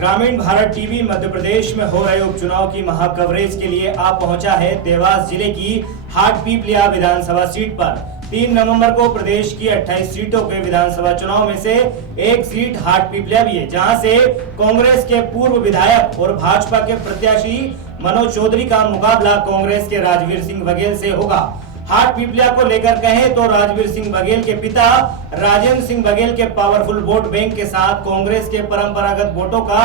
ग्रामीण भारत टीवी मध्य प्रदेश में हो रहे उपचुनाव की महा कवरेज के लिए आप पहुंचा है देवास जिले की हाटपीपलिया विधानसभा सीट पर। 3 नवंबर को प्रदेश की 28 सीटों के विधानसभा चुनाव में से एक सीट हाटपीपलिया भी है, जहां से कांग्रेस के पूर्व विधायक और भाजपा के प्रत्याशी मनोज चौधरी का मुकाबला कांग्रेस के राजवीर सिंह बघेल से होगा। हाटपीपलिया को लेकर कहें तो राजवीर सिंह बघेल के पिता राजेंद्र सिंह बघेल के पावरफुल वोट बैंक के साथ कांग्रेस के परंपरागत वोटों का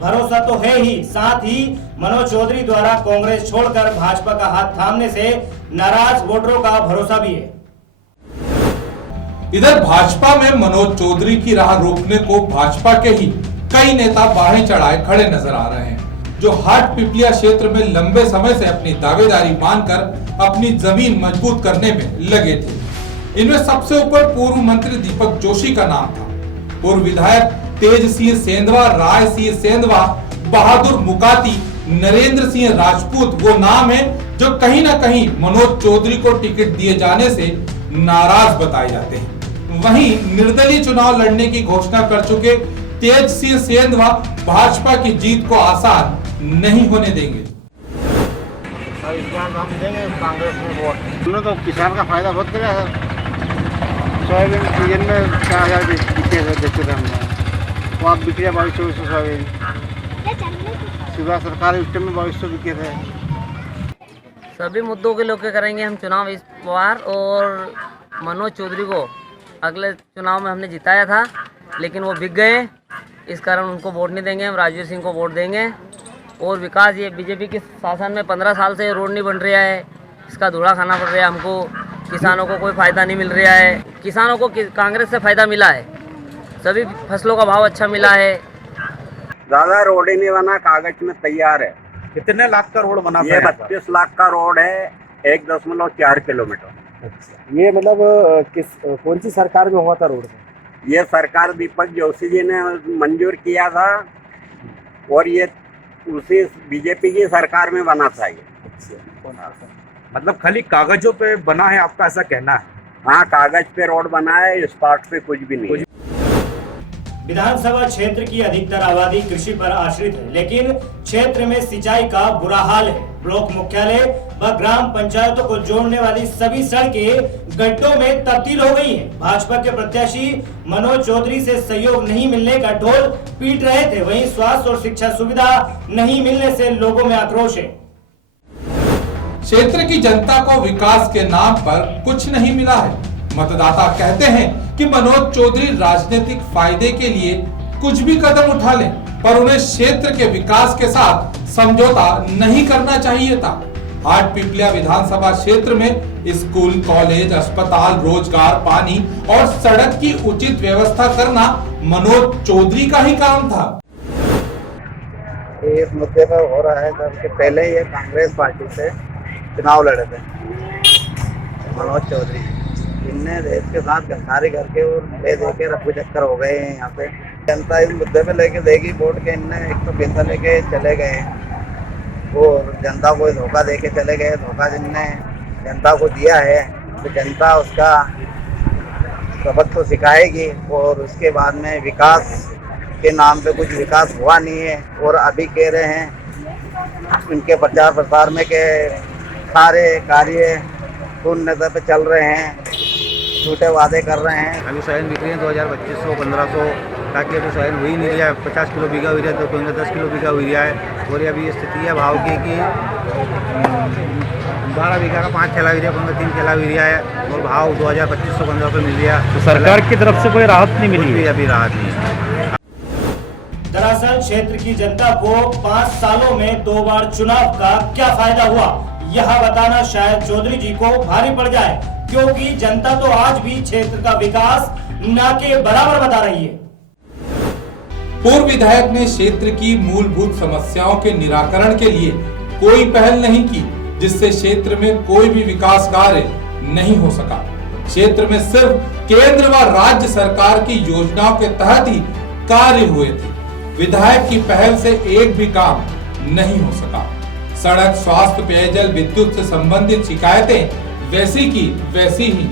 भरोसा तो है ही, साथ ही मनोज चौधरी द्वारा कांग्रेस छोड़कर भाजपा का हाथ थामने से नाराज वोटरों का भरोसा भी है। इधर भाजपा में मनोज चौधरी की राह रोकने को भाजपा के ही कई नेता बाहें चढ़ाए खड़े नजर आ रहे हैं, जो हाटपीपलिया क्षेत्र में लंबे समय से अपनी दावेदारी मानकर अपनी जमीन मजबूत करने में लगे थे। इनमें सबसे ऊपर पूर्व मंत्री दीपक जोशी का नाम था। पूर्व विधायक तेज सिंह सेंधवा, राय सिंह सेंधवा, बहादुर मुकाती, नरेंद्र सिंह राजपूत वो नाम है जो कहीं ना कहीं मनोज चौधरी को टिकट दिए जाने से नाराज बताए जाते हैं। वहीं निर्दलीय चुनाव लड़ने की घोषणा कर चुके तेज सिंह सेंधवा भाजपा की जीत को आसान नहीं होने देंगे। इस बार हम देंगे कांग्रेस में वोट। हमने तो किसान का फायदा बहुत किया है। सोयाबीन सीजन में 4000 बेचे थे हमने, वो आप बिक रहा 2200 सोयाबीन। सुबह सरकार उस टाइम में 2200 बिके थे। सभी मुद्दों के लेकर करेंगे हम चुनाव इस बार, और मनोज चौधरी को अगले चुनाव में हमने जिताया था, लेकिन वो बिक गए, इस कारण उनको वोट नहीं देंगे। हम राजवीर सिंह को वोट देंगे। और विकास, ये बीजेपी के शासन में 15 साल से रोड नहीं बन रहा है, इसका धूड़ा खाना पड़ रहा है हमको। किसानों को कोई फ़ायदा नहीं मिल रहा है। किसानों को कांग्रेस से फ़ायदा मिला है, सभी फसलों का भाव अच्छा मिला है। ज़्यादा रोड ही नहीं बना, कागज में तैयार है। कितने लाख का रोड बना? ये 32 लाख का रोड है, 1.4 किलोमीटर। ये मतलब कौन सी सरकार में हुआ था रोड? ये सरकार दीपक जोशी जी ने मंजूर किया था, और ये उसी बीजेपी की सरकार में बना था ये। मतलब खाली कागजों पे बना है, आपका ऐसा कहना है? हाँ, कागज पे रोड बना है, स्पॉट पे कुछ भी नहीं। विधानसभा क्षेत्र की अधिकतर आबादी कृषि पर आश्रित है, लेकिन क्षेत्र में सिंचाई का बुरा हाल है। ब्लॉक मुख्यालय व ग्राम पंचायतों को जोड़ने वाली सभी सड़कें गड्ढों में तब्दील हो गई हैं। भाजपा के प्रत्याशी मनोज चौधरी से सहयोग नहीं मिलने का ढोल पीट रहे थे, वहीं स्वास्थ्य और शिक्षा सुविधा नहीं मिलने से लोगों में आक्रोश है। क्षेत्र की जनता को विकास के नाम पर कुछ नहीं मिला है। मतदाता कहते हैं कि मनोज चौधरी राजनीतिक फायदे के लिए कुछ भी कदम उठा लें, पर उन्हें क्षेत्र के विकास के साथ समझौता नहीं करना चाहिए था। हाटपीपलिया विधानसभा क्षेत्र में स्कूल, कॉलेज, अस्पताल, रोजगार, पानी और सड़क की उचित व्यवस्था करना मनोज चौधरी का ही काम था। इस मुद्दे पर हो रहा है कि पहले ये कांग्रेस पार्टी से चुनाव लड़े थे मनोज चौधरी। इनने देश के साथ गद्दारी करके और ले दे के रफू चक्कर हो गए हैं। यहाँ पे जनता इस मुद्दे पे लेके देगी वोट के। इनने एक तो पैसा लेके चले गए और जनता को धोखा दे के चले गए। धोखा जिनने जनता को दिया है तो जनता उसका सबक तो सिखाएगी, और उसके बाद में विकास के नाम पे कुछ विकास हुआ नहीं है। और अभी कह रहे हैं उनके प्रचार प्रसार में के सारे कार्य शून्यता पे चल रहे हैं, झूठे वादे कर रहे हैं। अभी सोयाबीन बिक रही है 2200, 1500, ताकि अभी सोयाबीन हुई नहीं रहा है। 50 किलो बीघा हुई रहा है तो कोई 10 किलो बीघा हुई रहा है। और अभी ये स्थिति है भाव की कि 12 बीघा का 5 ठेला हुई रहा है, 3 ठेला हुई रहा है, और भाव 2200, 1500 मिल रहा है। तो सरकार की तरफ से कोई राहत नहीं मिली? अभी राहत नहीं है। दरअसल क्षेत्र की जनता को 5 सालों में 2 बार चुनाव का क्या फायदा हुआ, यह बताना शायद चौधरी जी को भारी पड़ जाए, क्योंकि जनता तो आज भी क्षेत्र का विकास न के बराबर बता रही है। पूर्व विधायक ने क्षेत्र की मूलभूत समस्याओं के निराकरण के लिए कोई पहल नहीं की, जिससे क्षेत्र में कोई भी विकास कार्य नहीं हो सका। क्षेत्र में सिर्फ केंद्र व राज्य सरकार की योजनाओं के तहत ही कार्य हुए थे। विधायक की पहल से एक भी काम नहीं हो सका। सड़क, स्वास्थ्य, पेयजल, विद्युत से संबंधित शिकायतें वैसी की वैसी ही।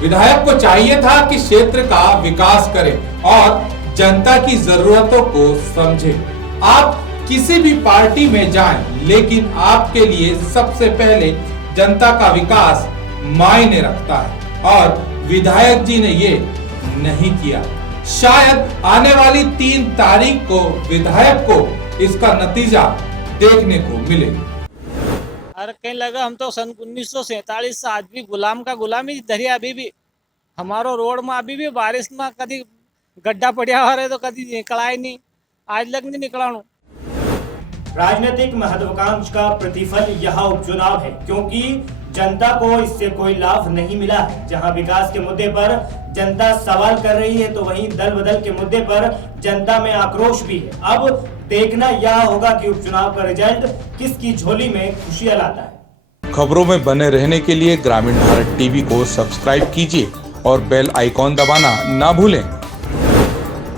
विधायक को चाहिए था कि क्षेत्र का विकास करे और जनता की जरूरतों को समझे, आप किसी भी पार्टी में जाएं, लेकिन आपके लिए सबसे पहले जनता का विकास मायने रखता है और विधायक जी ने ये नहीं किया। शायद आने वाली 3 तारीख को विधायक को इसका नतीजा देखने को मिले। अरे कहीं लगा हम तो सन 1947 से आज भी गुलाम का गुलामी धरी। अभी भी हमारो रोड में अभी भी बारिश में कभी गड्ढा पड़ा हो रहे तो कभी निकला ही नहीं, आज लग नहीं निकलाणु। राजनीतिक महत्वाकांक्षा का प्रतिफल यह उपचुनाव है, क्योंकि जनता को इससे कोई लाभ नहीं मिला है। जहां विकास के मुद्दे पर जनता सवाल कर रही है, तो वहीं दल बदल के मुद्दे पर जनता में आक्रोश भी है। अब देखना यह होगा कि उपचुनाव का रिजल्ट किसकी झोली में खुशियां लाता है। खबरों में बने रहने के लिए ग्रामीण भारत टीवी को सब्सक्राइब कीजिए और बेल आइकॉन दबाना ना भूलें।